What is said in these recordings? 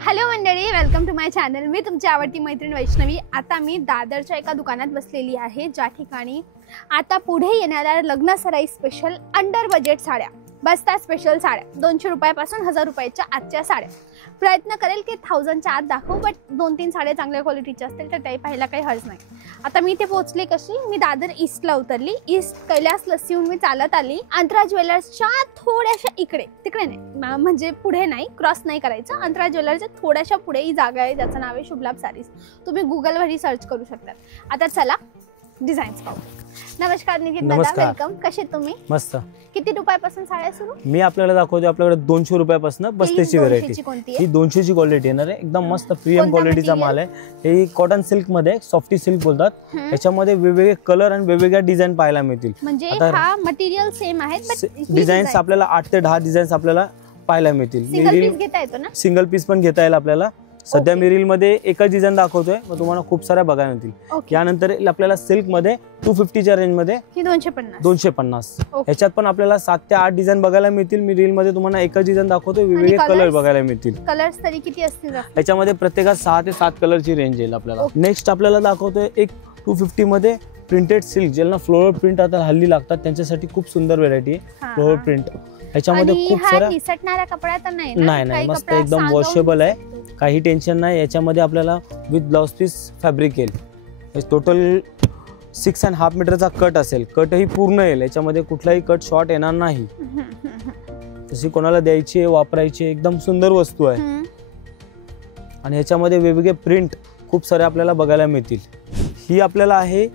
Hello मंडळी, welcome to my channel. मी तुमची आवडती मैत्रीण वैष्णवी। आता मी दादरच्या एका दुकानात बसलेली आहे, ज्या ठिकाणी आता पुढे येणाऱ्या लग्न सराई स्पेशल अंडर बजेट साड्या बसतात। स्पेशल साड्या 200 रुपयापासून 1000 रुपयाच्या आजच्या साड्या। प्रयत्न करेल की 1000च्या आत दाखवू, बट 2-3 साड्या चांगल्या क्वालिटीच्या असतील तर त्याही पाहायला काही हर्ज नाही। आता मी इथे पोहोचले कशी, मी दादर ईस्टला उतरली। ईस्ट कैलास लस्सीहून मी चालत आली अंतरा ज्वेलर्सच्या थोड्याशा इकडे, तिकडे नाही म्हणजे पुढे नाही, क्रॉस नाही करायचं। अंतरा ज्वेलर्सच्या थोड्याशा पुढे ही जागा आहे, ज्याचं नाव आहे शुभलाभ सारीज। तुम्ही गुगलवरही सर्च करू शकता। आता चला डिझाईन्स पाहू। नमस्कार निखिल दादा, वेलकम। कसे तुम्ही? मस्त। किती रुपयापासून साड्या सुरू? मी आपल्याला दाखवतो आपल्याकडे 200 रुपयापासून 32ची व्हरायटी। ही 200 ची क्वालिटी येणार आहे, एकदम मस्त प्रीमियम क्वालिटीचा माल आहे। हे कॉटन सिल्क मध्ये, सॉफ्टी सिल्क बोलतात। याच्यामध्ये वेगवेगळे कलर आणि वेगवेगळ्या डिझाइन पाहायला मिळतील। म्हणजे हा मटेरियल सेम आहे, बट डिझाईन्स आपल्याला 8 ते 10 डिझाईन्स आपल्याला पाहायला मिळतील। सिंगल पीस घेता येतो ना? सिंगल पीस पण घेता येईल आपल्याला। सध्या मी रील मध्ये एकच डिझाइन दाखवतोय, मग तुम्हाला खूप साऱ्या बघायला मिळतील। यानंतर आपल्याला सिल्क मध्ये 250च्या रेंज मध्ये 250 ह्याच्यात पण आपल्याला 7 ते 8 डिझाइन बघायला मिळतील। मी रील मध्ये तुम्हाला एकच डिझाइन दाखवतोय, वेगवेगळे कलर बघायला मिळतील। कलर्स तरी किती असतील? याच्यामध्ये प्रत्येकात 6 ते 7 कलरची रेंज येईल आपल्याला। नेक्स्ट आपल्याला दाखवतोय एक 250 मध्ये प्रिंटेड सिल्क, ज्यांना फ्लोरल प्रिंट आता हल्ली लागतात त्यांच्यासाठी खूप सुंदर व्हरायटी आहे फ्लोरल प्रिंट। ह्याच्यामध्ये खूप सारा निसटणारा कपडा तर नाही, नाही मस्त एकदम वॉशेबल आहे, काही टेन्शन नाही। याच्यामध्ये आपल्याला विथ ब्लाउज पीस फॅब्रिक येईल। टोटल 6.5 मीटरचा कट असेल, कटही पूर्ण येईल। याच्यामध्ये कुठलाही कट शॉर्ट येणार नाही। जशी कोणाला द्यायची वापरायची एकदम सुंदर वस्तू आहे। आणि याच्यामध्ये वेगवेगळे प्रिंट खूप सारे आपल्याला बघायला मिळतील। ही आपल्याला आहे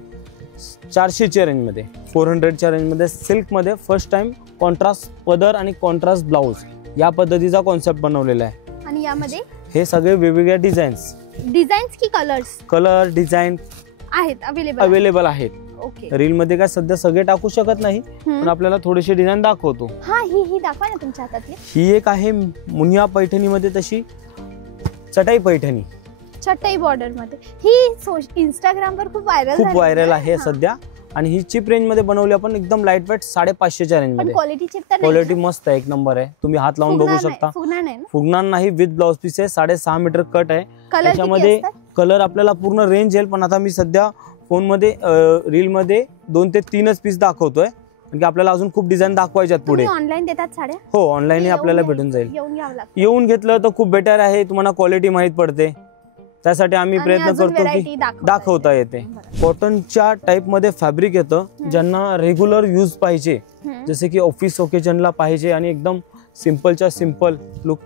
400च्या रेंज मध्ये, 400च्या रेंज मध्ये सिल्क मध्ये फर्स्ट टाइम कॉन्ट्रास्ट पदर आणि कॉन्ट्रास्ट ब्लाउज या पद्धतीचा कॉन्सेप्ट बनवलेला आहे। आणि यामध्ये हे सगळे वेगवेगळ्या डिझाईन्स की कलर डिझाईन आहेत, अवेलेबल आहेत। रील मध्ये काय सध्या सगळे टाकू शकत नाही, पण आपल्याला थोडेसे डिझाईन दाखवतो। ही दाखवा ना तुमच्या हातातली। ही एक आहे मुनिया पैठणी मध्ये, तशी चटाई पैठणी, चटाई बॉर्डर मध्ये। ही इंस्टाग्राम वर खूप व्हायरल आहे सध्या। आणि ही चीप रेंज मध्ये बनवली आपण, एकदम लाईट वेट 550च्या रेंज मध्ये। क्वालिटी मस्त आहे, एक नंबर आहे। तुम्ही हात लावून बघू शकता, फुगणार नाही। विथ ब्लाउज पीस आहे, 6.5 मीटर कट आहे। त्याच्यामध्ये कलर आपल्याला पूर्ण रेंज येईल, पण आता मी सध्या फोन मध्ये रील मध्ये 2 ते 3च पीस दाखवतोय, कारण आपल्याला अजून खूप डिझाईन दाखवायच्यात पुढे। ऑनलाईन देतात साड्या? हो, ऑनलाईन आपल्याला भेटून जाईल। येऊन घेतलं तर खूप बेटर आहे, तुम्हाला क्वालिटी माहित पडते। त्यासाठी आम्ही प्रयत्न करतो की दाखवता येते। कॉटनच्या टाइप मध्ये फॅब्रिक येतं, ज्यांना रेग्युलर यूज पाहिजे, जसे की ऑफिस ओकेजनला पाहिजे आणि एकदम सिंपलच्या सिंपल लुक,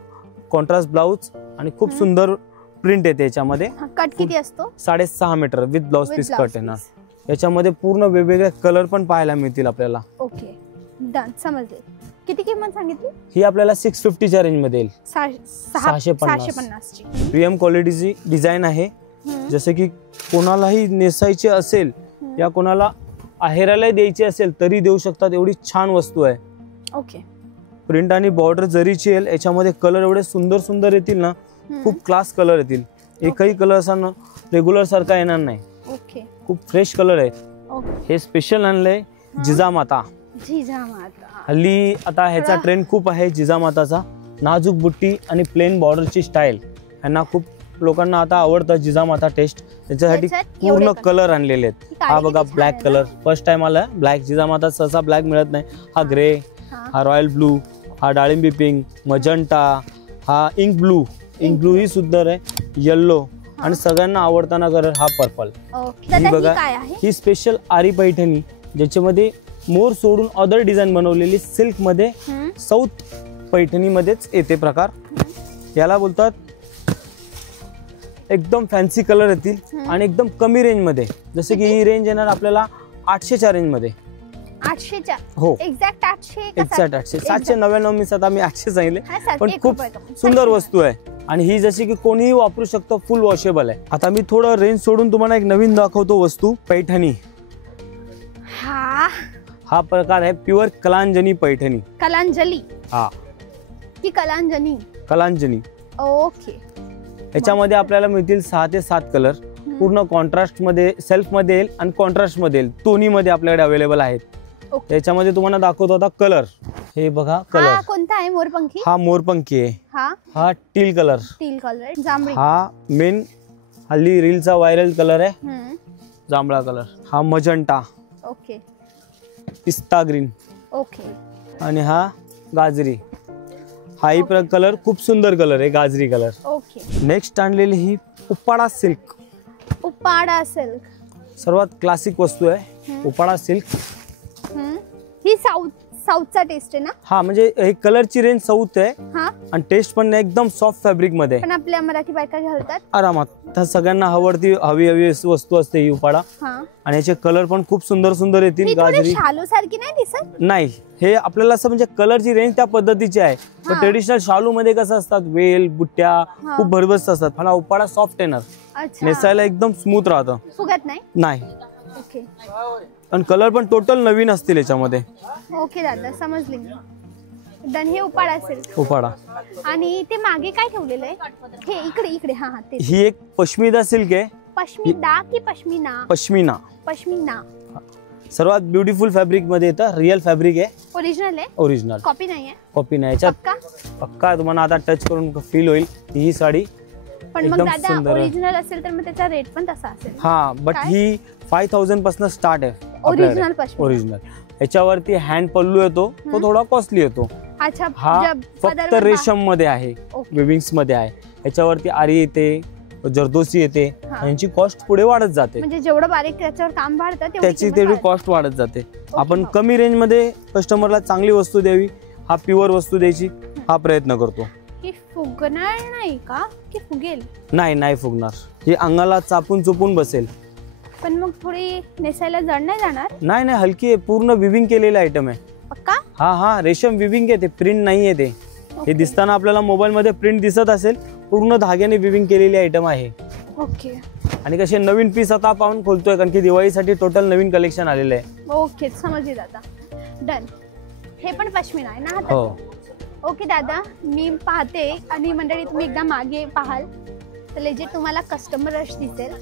कॉन्ट्रास्ट ब्लाउज आणि खूप सुंदर प्रिंट येते। याच्यामध्ये कट किती असतो? 6.5 metre with blouse piece cut येणार। याच्यामध्ये पूर्ण वेगवेगळे कलर पण पाहायला मिळतील आपल्याला। ओके, डन, समजले। किती किंमत सांगितली? ही आपल्याला 650च्या रेंज मध्ये येईल, 650 ची। प्रीमियम क्वालिटीची डिझाईन आहे। जसे की कोणालाही नेसायची असेल या कोणाला आहेराला द्यायची असेल तरी देऊ शकतात, एवढी छान वस्तू आहे। ओके, प्रिंट आणि बॉर्डर जरीची येईल। याच्यामध्ये कलर एवढे सुंदर सुंदर येतील ना, खूप क्लास कलर येतील। एकही कलर असा ना रेग्युलर सारखा येणार नाही। ओके, खूप फ्रेश कलर आहे। हे स्पेशल आणलंय जिजामाता। हल्ली आता ह्याचा ट्रेंड खूप आहे जिजामाताचा। नाजूक बुट्टी आणि प्लेन बॉर्डरची स्टाईल यांना खूप लोकांना आता आवडतं, जिजामाता टेस्ट। त्याच्यासाठी पूर्ण कलर आणलेले आहेत। हा बघा ब्लॅक कलर, फर्स्ट टाइम आला ब्लॅक। जिजामाता सहसा ब्लॅक मिळत नाही। हा ग्रे, हा रॉयल ब्लू, हा डाळिंबी पिंक, मजंटा, हा इंक ब्लू ही सुंदर आहे, येल्लो आणि सगळ्यांना आवडताना कलर हा पर्पल। ही बघा, ही स्पेशल आरी पैठणी, ज्याच्यामध्ये मोर सोडून अदर डिझाईन बनवलेली सिल्क मध्ये, साऊथ पैठणी मध्येच येते प्रकार। याला बोलतात एकदम फॅन्सी कलर येतील आणि एकदम कमी रेंज मध्ये। जसे की ही रेंज येणार आपल्याला 800च्या रेंज मध्ये। 800च्या? हो, एक्झॅक्ट 800? एक्झॅक्ट 800। 799 मी आता मी 800 सांगितले, पण खूप सुंदर वस्तू आहे। आणि ही जशी की कोणीही वापरू शकतो, फुल वॉशेबल आहे। आता मी थोडं रेंज सोडून तुम्हाला एक नवीन दाखवतो वस्तू, पैठणी। हा प्रकार आहे प्युअर कलांजनी पैठणी। कलांजली? हा, की कलांजनी? ओके। याच्यामध्ये आपल्याला मिळतील 6 ते 7 कलर, पूर्ण कॉन्ट्रास्ट मध्ये, सेल्फ मध्ये येईल आणि कॉन्ट्रास्ट मध्ये येईल, दोन्ही मध्ये आपल्याकडे अवेलेबल आहेत। याच्यामध्ये तुम्हाला दाखवतो आता कलर। हे बघा हा कलर, कोणता आहे? मोरपंखी. हा मोरपंखी आहे. हा टील कलर. Teal colour. जांभळी. हा मेन हल्ली रीलचा व्हायरल कलर आहे, हम्म. जांभळा कलर. हा मजंटा. ओके पिस्ता ग्रीन. ओके. आणि हा गाजरी. हाही कलर खूप सुंदर कलर आहे, गाजरी कलर. ओके. नेक्स्ट आणलेली ही उपाडा सिल्क. उपाडा सिल्क. सर्वात क्लासिक वस्तू आहे उपाडा सिल्क. ही साऊथचा टेस्ट आहे ना? हा म्हणजे हे कलरची रेंज साऊथ आहे हा. आणि टेस्ट पण एकदम सॉफ्ट फॅब्रिक मध्ये. पण आपल्या मराठी बायका घालतात आरामात. तर सगळ्यांना आवडती हवी वस्तू असते ही उपाडा. हा. आणि याचे कलर पण खूप सुंदर सुंदर येतील. गाजरी शालू सारखी नाही दिसत? नाही, हे आपल्याला असं म्हणजे कलरची रेंज त्या पद्धतीची आहे. पण ट्रेडिशनल शालू मध्ये कसं असतात, वेल बुट्ट्या खूप भरबस्त असतात, पण हा उपाडा सॉफ्ट येणार. अच्छा. नेसायला एकदम स्मूथ राहतं. फुगत नाही? नाही. ओके. आणि कलर पण टोटल नवीन असतील याच्यामध्ये. ओके दादा, समजली मी. डन. हे उपाडा असेल. उपाडा. आणि ते मागे काय ठेवलेलं आहे? हे इकडे इकडे. हा हा ते. ही एक पश्मिना सिल्क आहे. पश्मिना की पश्मिना? पश्मिना. पश्मिना. सर्वात ब्युटिफुल फॅब्रिक मध्ये येतं. रिअल फॅब्रिक आहे. ओरिजिनल आहे? ओरिजिनल. कॉपी नाही आहे? कॉपी नाही. याच्यात पक्का तुम्हाला आता टच करून फील होईल ही साडी. पण मग दादा ओरिजिनल असेल तर मग त्याचा रेट पण तसा असेल? हा, बट ही 5000 पासून स्टार्ट आहे. ओरिजिनल पश्मिना. ओरिजिनल. याच्यावरती हँड पल्लू येतो, तो थोडा कॉस्टली येतो. अच्छा. हा फक्त रेशम मध्ये आहे, विविंग्स मध्ये आहे. याच्यावरती आरी येते, जरदोसी येते. यांची कॉस्ट पुढे वाढत जाते. म्हणजे जेवढं बारीक त्याच्यावर काम वाढतं त्याची तेवढी कॉस्ट वाढत जाते. आपण कमी रेंज मध्ये कस्टमरला चांगली वस्तू द्यावी, हा प्युअर वस्तू द्यायची हा प्रयत्न करतो. ही फुगणार नाही का की फुगेल? नाही फुगणार. ही अंगाला चापून चुपून बसेल. पण मग थोडी नेसायला जड नाही जाणार? नाही हलकी आहे. पूर्ण विविंग केलेलं आयटम आहे. पक्का? हा रेशम विविंग आहे ते, प्रिंट नाहीये ते. हे दिसताना आपल्याला मोबाईल मध्ये प्रिंट दिसत असेल, पूर्ण धाग्याने विविंग केलेली आयटम आहे. ओके. आणि कसे नवीन पीस आता आपण खोलतोय, कारण की दिवाळीसाठी टोटल नवीन कलेक्शन आलेलं आहे. ओके, समजली दादा. डन. हे पण पश्मिना आहे ना? हो. ओके दादा, मी पाहते आणि मंडळी तुम्ही एकदा मागे पाहाल तर लेजिट तुम्हाला कस्टमर रश दिसेल.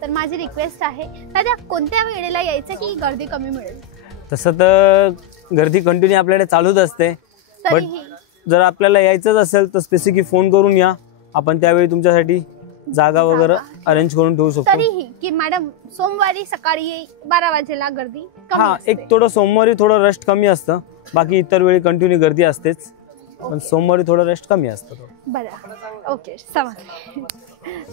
तर माझी रिक्वेस्ट आहे दादा, कोणत्या वेळेला यायचं की गर्दी कमी मिळेल? तसं तर गर्दी कंटिन्यू आपल्याकडे चालूच असते, बट जर आपल्याला यायचंच असेल तर स्पेसिफिक फोन करून या. आपण त्यावेळी तुमच्यासाठी जागा वगैरे अरेंज करून ठेवू शकतो. तरीही की मॅडम सोमवारी सकाळी 12 वाजेला गर्दी कमी असते. एक थोडं सोमवारी थोडं रश कमी असतं, बाकी इतर वेळी कंटिन्यू गर्दी असतेच, पण सोमवारी थोडं रेस्ट कमी असतं. बरं. ओके, समजले.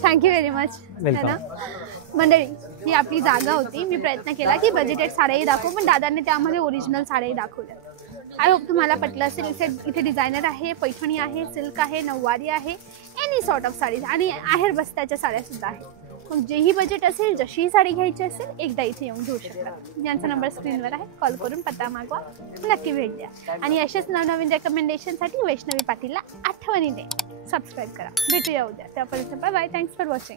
Thank you very much. वेलकम. मंडळी, ही आपली जागा होती. मी प्रयत्न केला की बजेटेड साड्याही दाखवू, पण दादांनी त्यामध्ये ओरिजिनल साड्याही दाखवल्या. आय होप तुम्हाला पटलं असेल. इथे डिझायनर आहे, पैठणी आहे, सिल्क आहे, नऊवारी आहे, एनी सॉर्ट ऑफ साडीज आणि आहेर बस्त्याच्या साड्या सुद्धा आहेत. मग जेही बजेट असेल, जशीही साडी घ्यायची असेल, एकदा इथे येऊन घेऊ शकता. यांचा नंबर स्क्रीनवर आहे, कॉल करून पत्ता मागवा, नक्की भेट द्या. आणि अशाच नवनवीन रेकमेंडेशनसाठी वैष्णवी पाटीलला आठवणीने सबस्क्राईब करा. भेटूया उद्या. त्यापर्यंत bye bye. Thanks for watching.